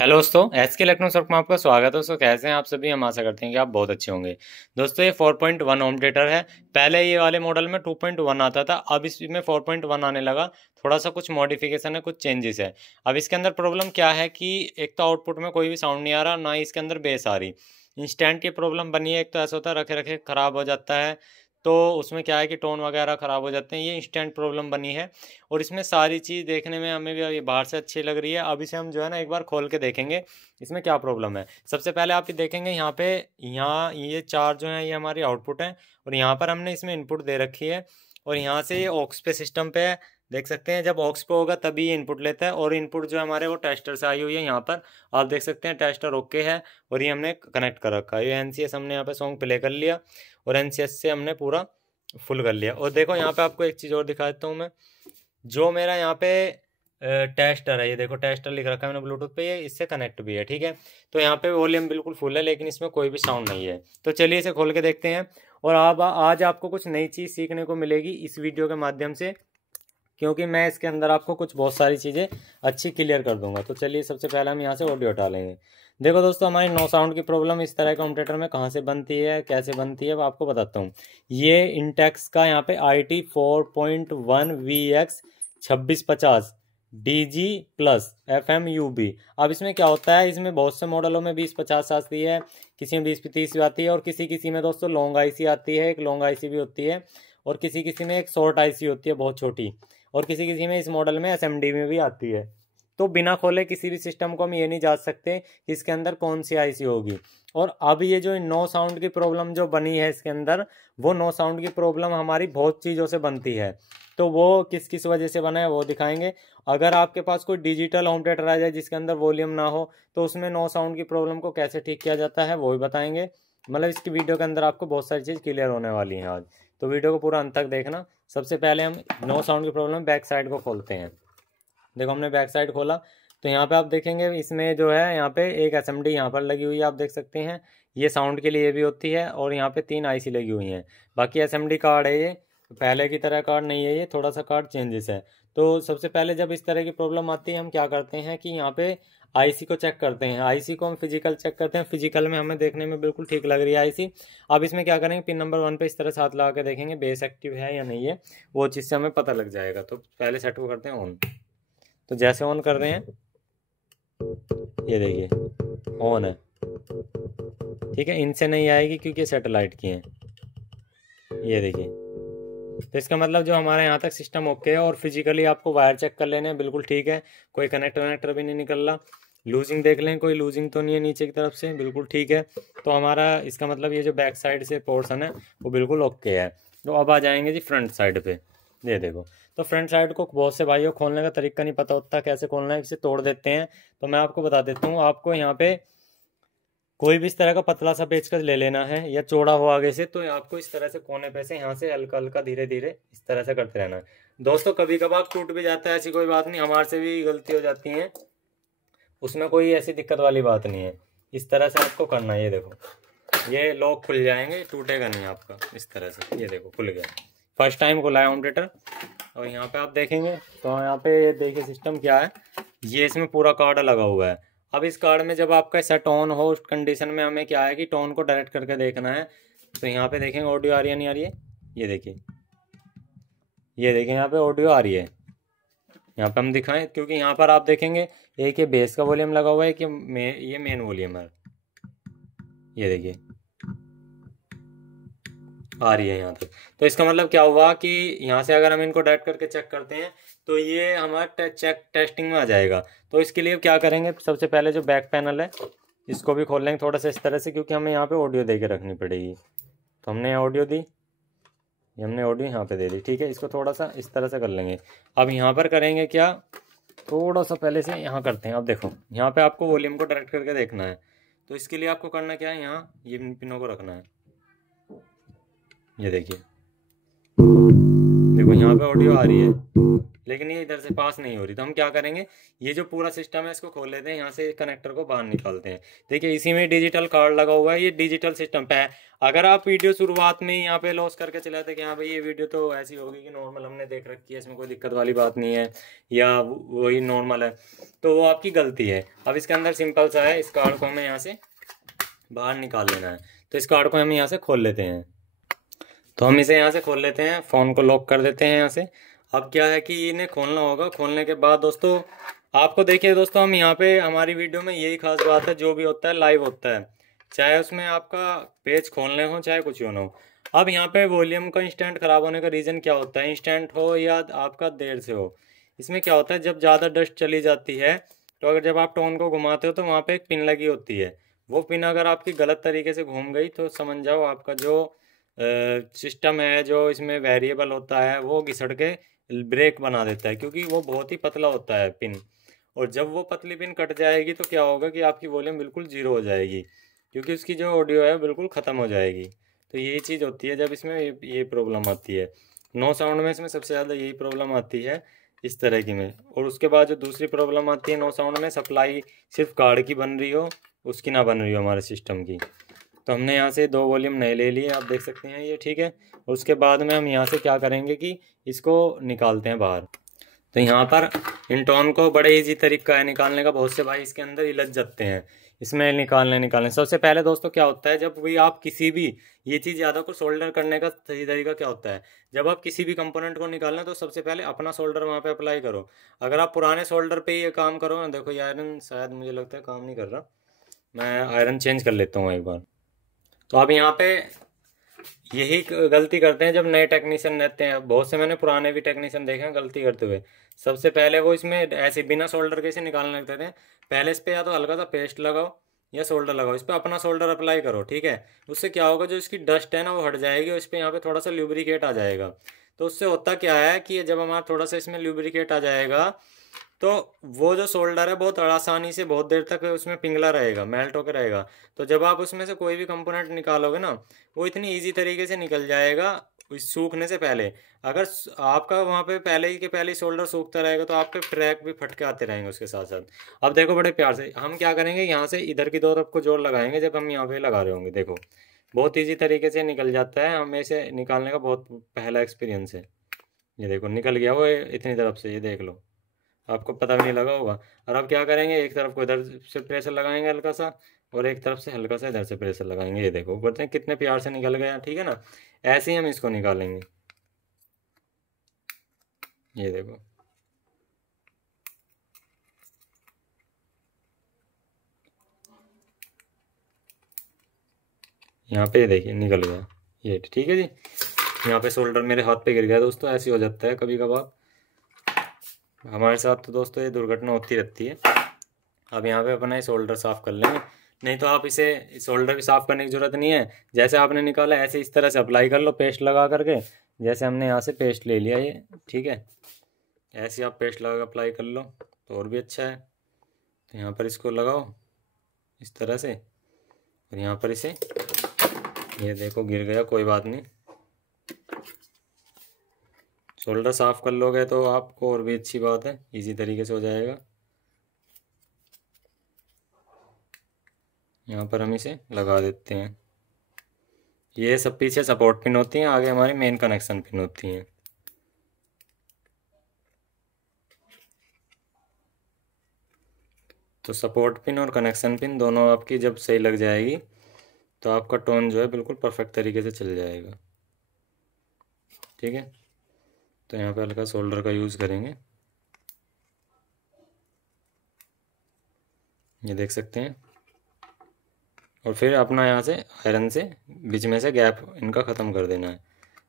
Hello दोस्तों, SK electronics में आपका स्वागत है। दोस्तों कैसे हैं आप सभी। हम आशा करते हैं कि आप बहुत अच्छे होंगे। दोस्तों ये 4.1 होम थिएटर है। पहले ये वाले मॉडल में 2.1 आता था, अब इसमें 4.1 आने लगा। थोड़ा सा कुछ मॉडिफिकेशन है, कुछ चेंजेस है। अब इसके अंदर प्रॉब्लम क्या है कि एक तो आउटपुट में कोई भी साउंड नहीं आ रहा, ना ही इसके अंदर बेस आ रही। इंस्टेंट की प्रॉब्लम बनी है। एक तो ऐसा होता है रखे रखे ख़राब हो जाता है, तो उसमें क्या है कि टोन वगैरह ख़राब हो जाते हैं। ये इंस्टेंट प्रॉब्लम बनी है और इसमें सारी चीज़ देखने में हमें भी अभी बाहर से अच्छी लग रही है। अब इसे हम जो है ना एक बार खोल के देखेंगे इसमें क्या प्रॉब्लम है। सबसे पहले आप ये देखेंगे यहाँ पे, यहाँ ये चार जो है ये हमारी आउटपुट है और यहाँ पर हमने इसमें इनपुट दे रखी है और यहाँ से ये ऑक्स पे सिस्टम पे है। देख सकते हैं जब ऑक्स पे होगा तभी ये इनपुट लेता है और इनपुट जो हमारे वो टेस्टर से आई हुई है। यहाँ पर आप देख सकते हैं टेस्टर ओके है और ये हमने कनेक्ट कर रखा है। ये एनसीएस हमने यहाँ पे सॉन्ग प्ले कर लिया और एनसीएस से हमने पूरा फुल कर लिया। और देखो यहाँ पे आपको एक चीज़ और दिखा देता हूँ मैं। जो मेरा यहाँ पे टेस्टर है, ये देखो टेस्टर लिख रखा है मैंने ब्लूटूथ पे, ये इससे कनेक्ट भी है। ठीक है, तो यहाँ पे वॉल्यूम बिल्कुल फुल है लेकिन इसमें कोई भी साउंड नहीं है। तो चलिए इसे खोल के देखते हैं और अब आज आपको कुछ नई चीज़ सीखने को मिलेगी इस वीडियो के माध्यम से, क्योंकि मैं इसके अंदर आपको कुछ बहुत सारी चीज़ें अच्छी क्लियर कर दूंगा। तो चलिए सबसे पहले हम यहाँ से ऑडियो हटा लेंगे। देखो दोस्तों, हमारी नो साउंड की प्रॉब्लम इस तरह के होम थिएटर में कहाँ से बनती है, कैसे बनती है, वो आपको बताता हूँ। ये इंटेक्स का यहाँ पे IT 4.1 VX 2650 DG plus FMUB। अब इसमें क्या होता है, इसमें बहुत से मॉडलों में 2050 आती है, किसी में 2030 आती है और किसी किसी में दोस्तों लॉन्ग आईसी आती है, एक लॉन्ग आईसी भी होती है और किसी किसी में एक शॉर्ट आईसी होती है बहुत छोटी, और किसी किसी में इस मॉडल में SMD में भी आती है। तो बिना खोले किसी भी सिस्टम को हम ये नहीं जान सकते कि इसके अंदर कौन सी आईसी होगी। और अब ये जो नो साउंड की प्रॉब्लम जो बनी है इसके अंदर, वो नो साउंड की प्रॉब्लम हमारी बहुत चीज़ों से बनती है। तो वो किस किस वजह से बना है वो दिखाएंगे। अगर आपके पास कोई डिजिटल होम थिएटर आ जाए जिसके अंदर वॉल्यूम ना हो, तो उसमें नो साउंड की प्रॉब्लम को कैसे ठीक किया जाता है वो भी बताएंगे। मतलब इसकी वीडियो के अंदर आपको बहुत सारी चीज़ क्लियर होने वाली हैं आज, तो वीडियो को पूरा अंत तक देखना। सबसे पहले हम नो साउंड की प्रॉब्लम बैक साइड को खोलते हैं। देखो हमने बैक साइड खोला तो यहाँ पे आप देखेंगे इसमें जो है यहाँ पे एक SMD यहाँ पर लगी हुई है, आप देख सकते हैं। ये साउंड के लिए भी होती है और यहाँ पे 3 आईसी लगी हुई हैं। बाकी SMD कार्ड है, ये पहले की तरह कार्ड नहीं है, ये थोड़ा सा कार्ड चेंजेस है। तो सबसे पहले जब इस तरह की प्रॉब्लम आती है हम क्या करते हैं कि यहाँ पे आईसी को चेक करते हैं। आईसी को हम फिजिकल चेक करते हैं, फिजिकल में हमें देखने में बिल्कुल ठीक लग रही है आईसी। अब इसमें क्या करेंगे, पिन नंबर 1 पे इस तरह से हाथ लगा के देखेंगे बेस एक्टिव है या नहीं है, वो चीज़ से हमें पता लग जाएगा। तो पहले सेट को करते हैं ऑन। तो जैसे ऑन कर रहे हैं ये देखिए ऑन है। ठीक है, इनसे नहीं आएगी क्योंकि सैटेलाइट की है। ये देखिए, तो इसका मतलब जो हमारे यहाँ तक सिस्टम ओके है। और फिजिकली आपको वायर चेक कर लेने हैं, बिल्कुल ठीक है, कोई कनेक्टर भी नहीं निकल रहा। लूजिंग देख लें, कोई लूजिंग तो नहीं है नीचे की तरफ से, बिल्कुल ठीक है। तो हमारा इसका मतलब ये जो बैक साइड से पोर्शन है वो बिल्कुल ओके है। तो अब आ जाएंगे जी फ्रंट साइड पे। ये देखो, तो फ्रंट साइड को बहुत से भाइयों खोलने का तरीका नहीं पता होता कैसे खोलना है, इसे तोड़ देते हैं। तो मैं आपको बता देता हूँ, आपको यहाँ पे कोई भी इस तरह का पतला सा पेचकस ले लेना है या चौड़ा हो आगे से, तो आपको इस तरह से कोने पे से यहाँ से हल्का हल्का धीरे धीरे इस तरह से करते रहना है। दोस्तों कभी कभार टूट भी जाता है, ऐसी कोई बात नहीं, हमारे से भी गलती हो जाती है, उसमें कोई ऐसी दिक्कत वाली बात नहीं है। इस तरह से आपको करना है। ये देखो, ये लॉक खुल जाएंगे, टूटेगा नहीं आपका। इस तरह से ये देखो खुल गया, फर्स्ट टाइम खुला है होम थिएटर। और यहाँ पे आप देखेंगे तो यहाँ पे देखिए सिस्टम क्या है, ये इसमें पूरा कार्ड लगा हुआ है। अब इस कार्ड में जब आपका सेट ऑन हो उस कंडीशन में हमें क्या है कि टोन को डायरेक्ट करके देखना है। तो यहाँ पे देखेंगे ऑडियो आ रही है नहीं आ रही है, ये देखिए, ये देखिए यहाँ पे ऑडियो आ रही है। यहाँ पे हम दिखाएं, क्योंकि यहाँ पर आप देखेंगे एक ये बेस का वॉल्यूम लगा हुआ है कि ये मेन वॉल्यूम है। ये देखिए आ रही है यहाँ तक। तो इसका मतलब क्या हुआ कि यहाँ से अगर हम इनको डायरेक्ट करके चेक करते हैं तो ये हमारा टेस्टिंग में आ जाएगा। तो इसके लिए क्या करेंगे, सबसे पहले जो बैक पैनल है इसको भी खोल लेंगे थोड़ा सा इस तरह से, क्योंकि हमें यहाँ पे ऑडियो दे के रखनी पड़ेगी। तो हमने ऑडियो दी, हमने ऑडियो यहाँ पे दे दी। ठीक है, इसको थोड़ा सा इस तरह से कर लेंगे। अब यहाँ पर करेंगे क्या, थोड़ा सा पहले से यहाँ करते हैं। अब देखो यहाँ पे आपको वॉल्यूम को डायरेक्ट करके देखना है। तो इसके लिए आपको करना क्या है, यहाँ ये पिनों को रखना है। ये देखिए, देखो यहाँ पे ऑडियो आ रही है, लेकिन ये इधर से पास नहीं हो रही। तो हम क्या करेंगे, ये जो पूरा सिस्टम है इसको खोल लेते हैं, यहाँ से कनेक्टर को बाहर निकालते हैं। देखिए इसी में डिजिटल कार्ड लगा हुआ है, ये डिजिटल सिस्टम पे है। अगर आप वीडियो शुरुआत में ही यहाँ पे लॉस करके चलाते कि हाँ भाई ये वीडियो तो ऐसी होगी कि नॉर्मल हमने देख रखी है, इसमें कोई दिक्कत वाली बात नहीं है, या वही नॉर्मल है, तो वो आपकी गलती है। अब इसके अंदर सिंपल सा है, इस कार्ड को हमें यहाँ से बाहर निकाल लेना है। तो इस कार्ड को हम यहाँ से खोल लेते हैं। तो हम इसे यहाँ से खोल लेते हैं, फ़ोन को लॉक कर देते हैं यहाँ से। अब क्या है कि इन्हें खोलना होगा। खोलने के बाद दोस्तों आपको देखिए दोस्तों, हम यहाँ पे हमारी वीडियो में यही खास बात है, जो भी होता है लाइव होता है, चाहे उसमें आपका पेज खोलने हो चाहे कुछ हो ना हो। अब यहाँ पे वॉल्यूम का इंस्टेंट ख़राब होने का रीज़न क्या होता है, इंस्टेंट हो या आपका देर से हो, इसमें क्या होता है जब ज़्यादा डस्ट चली जाती है, तो अगर जब आप टोन को घुमाते हो तो वहाँ पे एक पिन लगी होती है, वो पिन अगर आपकी गलत तरीके से घूम गई तो समझ जाओ आपका जो सिस्टम है, जो इसमें वेरिएबल होता है, वो घिसड़ के ब्रेक बना देता है, क्योंकि वो बहुत ही पतला होता है पिन। और जब वो पतली पिन कट जाएगी तो क्या होगा कि आपकी वॉल्यूम बिल्कुल ज़ीरो हो जाएगी, क्योंकि उसकी जो ऑडियो है बिल्कुल ख़त्म हो जाएगी। तो यही चीज़ होती है जब इसमें ये प्रॉब्लम आती है। नो साउंड में इसमें सबसे ज़्यादा यही प्रॉब्लम आती है, इस तरह की में। और उसके बाद जो दूसरी प्रॉब्लम आती है नो साउंड में, सप्लाई सिर्फ कार्ड की बन रही हो, उसकी ना बन रही हो हमारे सिस्टम की। तो हमने यहाँ से 2 वॉल्यूम नए ले लिए, आप देख सकते हैं ये, ठीक है। और उसके बाद में हम यहाँ से क्या करेंगे कि इसको निकालते हैं बाहर। तो यहाँ पर इंटोन को बड़े इजी तरीका है निकालने का, बहुत से भाई इसके अंदर ही लग जाते हैं इसमें निकालने। सबसे पहले दोस्तों क्या होता है, जब भी आप किसी भी, ये चीज़ याद रखो, सोल्डर करने का सही तरीका क्या होता है, जब आप किसी भी कंपोनेंट को निकालना तो सबसे पहले अपना सोल्डर वहाँ पे अप्लाई करो। अगर आप पुराने सोल्डर पे ये काम करो ना, देखो ये आयरन शायद मुझे लगता है काम नहीं कर रहा, मैं आयरन चेंज कर लेता हूँ एक बार। तो अब यहाँ पे यही गलती करते हैं जब नए टेक्नीशियन रहते हैं, बहुत से मैंने पुराने भी टेक्नीशियन देखे हैं गलती करते हुए। सबसे पहले वो इसमें ऐसे बिना सोल्डर के से निकालने लगते थे। पहले इस पर या तो हल्का सा पेस्ट लगाओ या सोल्डर लगाओ, इस पर अपना सोल्डर अप्लाई करो, ठीक है। उससे क्या होगा, जो इसकी डस्ट है ना वो हट जाएगी और इस पर यहाँ पे थोड़ा सा ल्यूब्रिकेट आ जाएगा। तो उससे होता क्या है कि जब हमारा थोड़ा सा इसमें ल्यूब्रिकेट आ जाएगा तो वो जो सोल्डर है बहुत आसानी से बहुत देर तक उसमें पिघला रहेगा, मेल्ट होकर रहेगा। तो जब आप उसमें से कोई भी कंपोनेंट निकालोगे ना, वो इतनी इजी तरीके से निकल जाएगा इस सूखने से पहले। अगर आपका वहाँ पे पहले ही के पहले ही सोल्डर सूखता रहेगा तो आपके क्रैक भी फटके आते रहेंगे उसके साथ साथ। अब देखो बड़े प्यार से हम क्या करेंगे, यहाँ से इधर की दो तरफ को जोड़ लगाएंगे जब हम यहाँ पे लगा रहे होंगे। देखो बहुत ईजी तरीके से निकल जाता है, हमें इसे निकालने का बहुत पहला एक्सपीरियंस है। ये देखो निकल गया वो इतनी तरफ से, ये देख लो, आपको पता भी नहीं लगा होगा। और अब क्या करेंगे, एक तरफ को इधर से प्रेशर लगाएंगे हल्का सा, और एक तरफ से हल्का सा इधर से प्रेशर लगाएंगे। ये देखो बोलते हैं कितने प्यार से निकल गया, ठीक है ना। ऐसे ही हम इसको निकालेंगे, ये देखो। यहाँ पे देखिए निकल गया, ये ठीक है जी। यहाँ पे शोल्डर मेरे हाथ पे गिर गया दोस्तों, ऐसे हो जाता है कभी कभार हमारे साथ। तो दोस्तों ये दुर्घटना होती रहती है। अब यहाँ पे अपना ये शोल्डर साफ़ कर लेंगे, नहीं तो आप इसे शोल्डर भी साफ़ करने की ज़रूरत नहीं है। जैसे आपने निकाला ऐसे इस तरह से अप्लाई कर लो पेस्ट लगा करके, जैसे हमने यहाँ से पेस्ट ले लिया ये, ठीक है। ऐसे आप पेस्ट लगा अप्लाई कर लो तो और भी अच्छा है। तो यहाँ पर इसको लगाओ इस तरह से, और यहाँ पर इसे, ये देखो गिर गया, कोई बात नहीं। शोल्डर साफ़ कर लोगे तो आपको और भी अच्छी बात है, इजी तरीके से हो जाएगा। यहाँ पर हम इसे लगा देते हैं। ये सब पीछे सपोर्ट पिन होती हैं, आगे हमारी मेन कनेक्शन पिन होती हैं। तो सपोर्ट पिन और कनेक्शन पिन दोनों आपकी जब सही लग जाएगी तो आपका टोन जो है बिल्कुल परफेक्ट तरीके से चल जाएगा, ठीक है। तो यहाँ पे हल्का सोल्डर का यूज़ करेंगे, ये देख सकते हैं। और फिर अपना यहाँ से आयरन से बीच में से गैप इनका ख़त्म कर देना है,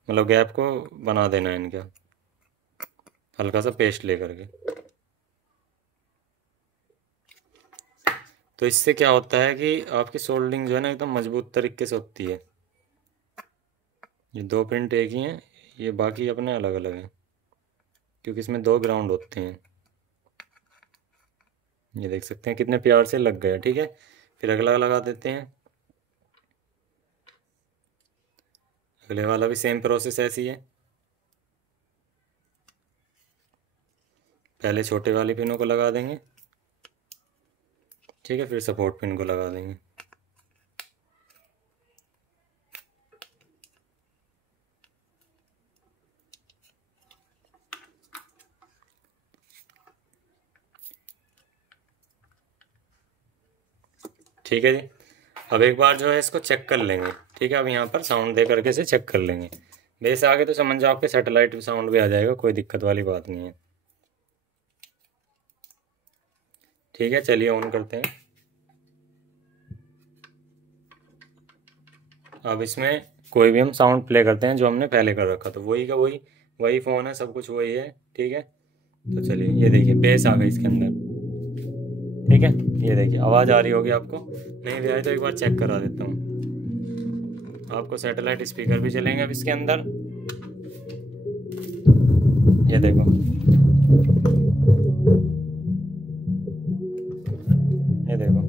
मतलब गैप को बना देना है इनका, हल्का सा पेस्ट ले करके। तो इससे क्या होता है कि आपकी सोल्डिंग जो है ना एकदम मजबूत तरीके से होती है। ये 2 प्रिंट एक ही हैं, ये बाकी अपने अलग अलग हैं क्योंकि इसमें 2 ग्राउंड होते हैं। ये देख सकते हैं कितने प्यार से लग गया, ठीक है। फिर अगला लगा देते हैं, अगले वाला भी सेम प्रोसेस ऐसी है। पहले छोटे वाली पिनों को लगा देंगे, ठीक है, फिर सपोर्ट पिन को लगा देंगे। ठीक है जी। अब एक बार जो है इसको चेक कर लेंगे, ठीक है। अब यहाँ पर साउंड दे करके से चेक कर लेंगे। बेस आगे तो समझ जाओ आपके सैटेलाइट साउंड भी आ जाएगा, कोई दिक्कत वाली बात नहीं है। ठीक है, चलिए ऑन करते हैं। अब इसमें कोई भी हम साउंड प्ले करते हैं जो हमने पहले कर रखा, तो वही का वही फ़ोन है, सब कुछ वही है, ठीक है। तो चलिए ये देखिए बेस आ गई इसके अंदर, ठीक है। ये देखिए आवाज़ आ रही होगी आपको, नहीं भी आई तो एक बार चेक करा देता हूँ। आपको सैटेलाइट स्पीकर भी चलेंगे अब इसके अंदर, ये देखो, ये देखो,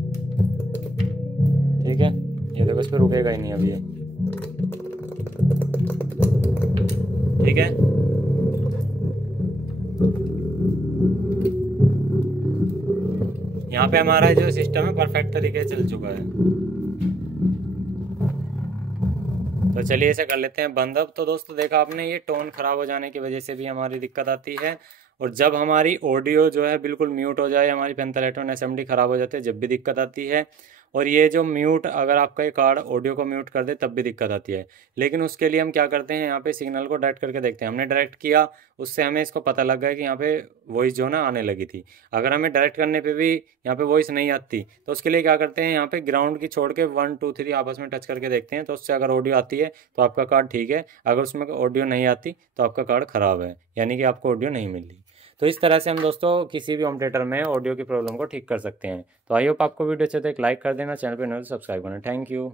ठीक है। ये देखो इस पर रुकेगा ही नहीं अभी ये, ठीक है। यहाँ पे हमारा जो सिस्टम है परफेक्ट तरीके से चल चुका है। तो चलिए इसे कर लेते हैं बंद। अब तो दोस्तों देखा आपने, ये टोन ख़राब हो जाने की वजह से भी हमारी दिक्कत आती है, और जब हमारी ऑडियो जो है बिल्कुल म्यूट हो जाए, हमारी पेंटालेटोन एसएमडी ख़राब हो जाती है, जब भी दिक्कत आती है। और ये जो म्यूट, अगर आपका ये कार्ड ऑडियो को म्यूट कर दे तब भी दिक्कत आती है। लेकिन उसके लिए हम क्या करते हैं, यहाँ पे सिग्नल को डायरेक्ट करके देखते हैं। हमने डायरेक्ट किया, उससे हमें इसको पता लग गया कि यहाँ पे वॉइस जो है ना आने लगी थी। अगर हमें डायरेक्ट करने पे भी यहाँ पे वॉइस नहीं आती, तो उसके लिए क्या करते हैं, यहाँ पे ग्राउंड की छोड़ के 1 2 3 आपस में टच करके देखते हैं। तो उससे अगर ऑडियो आती है तो आपका कार्ड ठीक है, अगर उसमें ऑडियो नहीं आती तो आपका कार्ड ख़राब है, यानी कि आपको ऑडियो नहीं मिल रही। तो इस तरह से हम दोस्तों किसी भी होम थिएटर में ऑडियो की प्रॉब्लम को ठीक कर सकते हैं। तो आई होप आपको वीडियो अच्छे तो एक लाइक कर देना, चैनल पर नए तो सब्सक्राइब करना। Thank you.